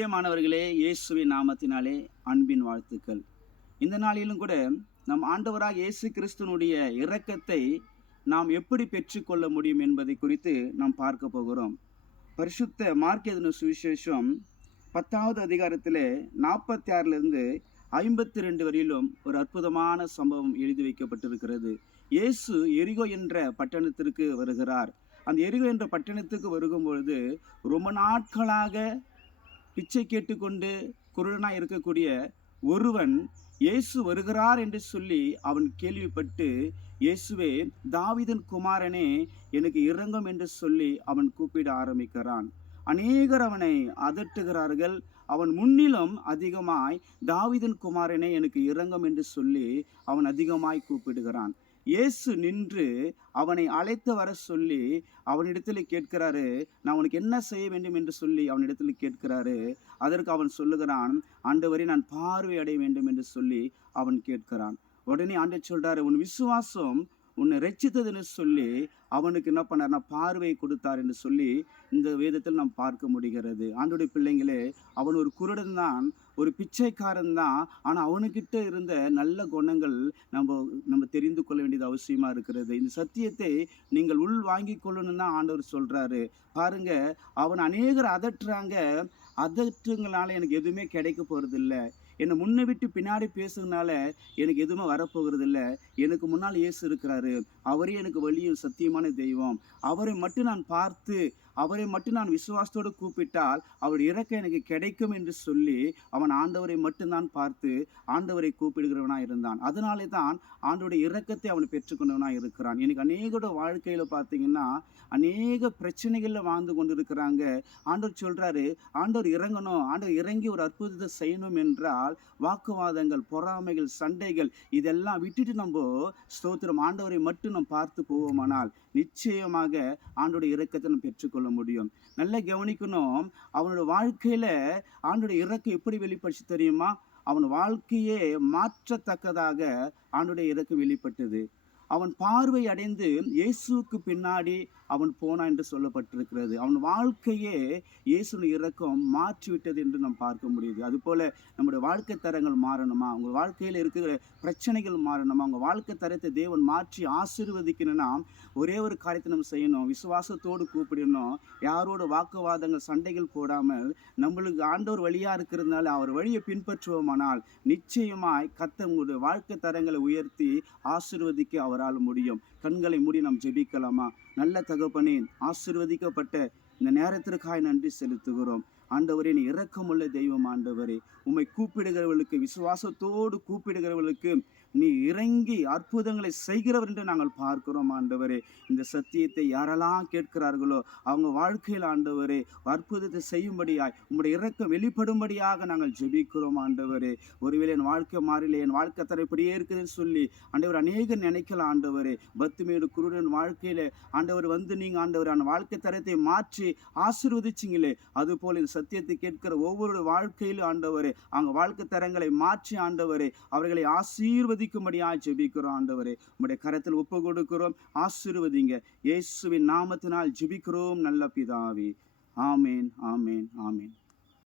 பிரியமானவர்களே, இயேசுவின் நாமத்தினாலே அன்பின் வாழ்த்துக்கள். இந்த நாளிலும் கூட நம் ஆண்டவராகிய இயேசு கிறிஸ்துவினுடைய இரக்கத்தை நாம் எப்படி பெற்றுக்கொள்ள முடியும் என்பதை குறித்து நாம் பார்க்க போகிறோம். பரிசுத்த மார்க் எழுதின சுவிசேஷம் 10வது அதிகாரத்திலே 46லிருந்து 52 வரையிலும் ஒரு அற்புதமான சம்பவம் எழுதி வைக்கப்பட்டிருக்கிறது. இயேசு எரிகோ என்ற பட்டணத்திற்கு வருகிறார். அந்த எரிகோ என்ற பட்டணத்துக்கு வரும்பொழுது ரொம்ப நாட்களாக பிச்சை கேட்டுக்கொண்டு குருடனாய் இருக்கக்கூடிய ஒருவன் இயேசு வருகிறார் என்று சொல்லி அவன் கேள்விப்பட்டு, இயேசுவே, தாவீதின் குமாரனே, எனக்கு இரங்கும் என்று சொல்லி அவன் கூப்பிட ஆரம்பிக்கிறான். அநேகர் அவனை அதட்டுகிறார்கள். அவன் முன்னிலும் அதிகமாய், தாவீதின் குமாரனே, எனக்கு இரங்கும் என்று சொல்லி அவன் அதிகமாய் கூப்பிடுகிறான். இயேசு நின்று அவனை அழைத்து வர சொல்லி அவனிடத்தில் கேட்கிறாரு, நான் உனக்கு என்ன செய்ய வேண்டும் என்று சொல்லி அவனிடத்தில் கேட்கிறாரு. அதற்கு அவன் சொல்லுகிறான், ஆண்டவரே, நான் பார்வை அடைய வேண்டும் என்று சொல்லி அவன் கேட்கிறான். உடனே ஆண்டவர் சொல்றாரு, உன் விசுவாசம் உன்னை ரட்சித்ததுன்னு சொல்லி அவனுக்கு என்ன பண்ணார்னா பார்வையை கொடுத்தார் என்று சொல்லி இந்த வேதத்தில் நாம் பார்க்க முடிகிறது. ஆண்டோடைய பிள்ளைங்களே, அவன் ஒரு குருடன் தான், ஒரு பிச்சைக்காரன் தான். ஆனால் அவனுக்கிட்ட இருந்த நல்ல குணங்கள் நம்ம தெரிந்து கொள்ள வேண்டியது அவசியமாக இருக்கிறது. இந்த சத்தியத்தை நீங்கள் உள் வாங்கி கொள்ளணும்னு தான் ஆண்டவர் சொல்கிறாரு. பாருங்க, அவன் அநேகர் அதட்டுறாங்க. அதட்டுங்களால எனக்கு எதுவுமே கிடைக்க போகிறதில்ல. என்னை முன்ன விட்டு பின்னாடி பேசுறதுனால எனக்கு எதுவுமே வரப்போகிறது இல்லை. எனக்கு முன்னால் இயேசு இருக்கிறாரு. அவரே எனக்கு வழியும் சத்தியமான தெய்வம். அவரை மட்டும் நான் பார்த்து, அவரை மட்டும் நான் விசுவாசத்தோடு கூப்பிட்டால் அவருடைய இரக்கம் எனக்கு கிடைக்கும் என்று சொல்லி அவன் ஆண்டவரை மட்டும்தான் பார்த்து ஆண்டவரை கூப்பிடுகிறவனாக இருந்தான். அதனாலே தான் ஆண்டவருடைய இரக்கத்தை அவன் பெற்றுக்கொண்டவனாக இருக்கிறான். எனக்கு அநேகோட வாழ்க்கையில் பார்த்தீங்கன்னா அநேக பிரச்சனைகளில் வாழ்ந்து கொண்டு இருக்கிறாங்க. ஆண்டவர் சொல்கிறாரு, ஆண்டவர் இறங்கணும், ஆண்டவர் இறங்கி ஒரு அற்புதத்தை செய்யணும் என்றால் வாக்குவாதங்கள், பொறாமைகள், சண்டைகள் இதெல்லாம் விட்டுட்டு நம்ம ஸ்தோத்திரம் ஆண்டவரை மட்டும் நம்ம பார்த்து போவோமானால் நிச்சயமாக ஆண்டோடைய இரக்கத்தை நம்ம பெற்றுக்கொள்ள முடியும். நல்லா கவனிக்கணும். அவனோட வாழ்க்கையில ஆண்டோடைய இரக்கம் எப்படி வெளிப்படுச்சு தெரியுமா? அவன் வாழ்க்கையே மாற்றத்தக்கதாக ஆண்டோடைய இரக்கம் வெளிப்பட்டது. அவன் பார்வை அடைந்து இயேசுவுக்கு பின்னாடி அவன் போனான் என்று சொல்லப்பட்டிருக்கிறது. அவன் வாழ்க்கையே இயேசுவின் இரக்கம் மாற்றிவிட்டது என்று நாம் பார்க்க முடியுது. அதுபோல நம்முடைய வாழ்க்கை தரங்கள் மாறணுமா? உங்கள் வாழ்க்கையில் இருக்கிற பிரச்சனைகள் மாறணுமா? உங்கள் வாழ்க்கை தரத்தை தேவன் மாற்றி ஆசீர்வதிக்கணும்னா ஒரே ஒரு காரியத்தை நம்ம செய்யணும். விசுவாசத்தோடு கூப்பிடணும். யாரோட வாக்குவாதங்கள், சண்டைகள் போடாமல் நம்மளுக்கு ஆண்டவர் வழியாக இருக்கிறதுனால அவர் வழியை பின்பற்றுவோமானால் நிச்சயமாய் கர்த்தர் உங்களுடைய வாழ்க்கை தரங்களை உயர்த்தி ஆசீர்வதிக்க அவரால் முடியும். கண்களை மூடி நாம் ஜெபிக்கலாமா? நல்ல தகப்பனே, ஆசீர்வதிக்கப்பட்ட இந்த நேரத்திற்காக நன்றி செலுத்துகிறோம். ஆண்டவரே, நீ இரக்கமுள்ள தெய்வம். ஆண்டவரே, உம்மை கூப்பிடுகிறவர்களுக்கு, விசுவாசத்தோடு கூப்பிடுகிறவர்களுக்கு நீ இறங்கி அற்புதங்களை செய்கிறவர் என்று நாங்கள் பார்க்கிறோம். ஆண்டவரே, இந்த சத்தியத்தை யாரெல்லாம் கேட்கிறார்களோ அவங்க வாழ்க்கையில் ஆண்டவரே அற்புதத்தை செய்யும்படியாய் உம்முடைய இரக்கம் வெளிப்படும்படியாக நாங்கள் ஜெபிக்கிறோம். ஆண்டவரே, ஒருவேளை என் வாழ்க்கை மாறிலே, என் வாழ்க்கை தர இப்படியே இருக்குதுன்னு சொல்லி ஆண்டவர் அநேகர் நினைக்கலாம். ஆண்டவரே, பத்துமேடு குருடன் வாழ்க்கையில ஆண்டவர் வந்து நீங்க ஆண்டவர் அந்த வாழ்க்கை தரத்தை மாற்றி ஆசீர்வதிச்சிங்களே, அதுபோல இந்த சத்தியத்தை கேட்கிற ஒவ்வொரு வாழ்க்கையிலும் ஆண்டவரே அவங்க வாழ்க்கை தரங்களை மாற்றி ஆண்டவரே அவர்களை ஆசீர்வதிக்கும்படியாக ஜெபிக்கிறோம். ஆண்டவரே, உம்முடைய கரத்தில் ஒப்பு கொடுக்கிறோம். ஆசீர்வதிங்க. இயேசுவின் நாமத்தினால் ஜெபிக்கிறோம் நல்ல பிதாவே. ஆமேன், ஆமேன், ஆமேன்.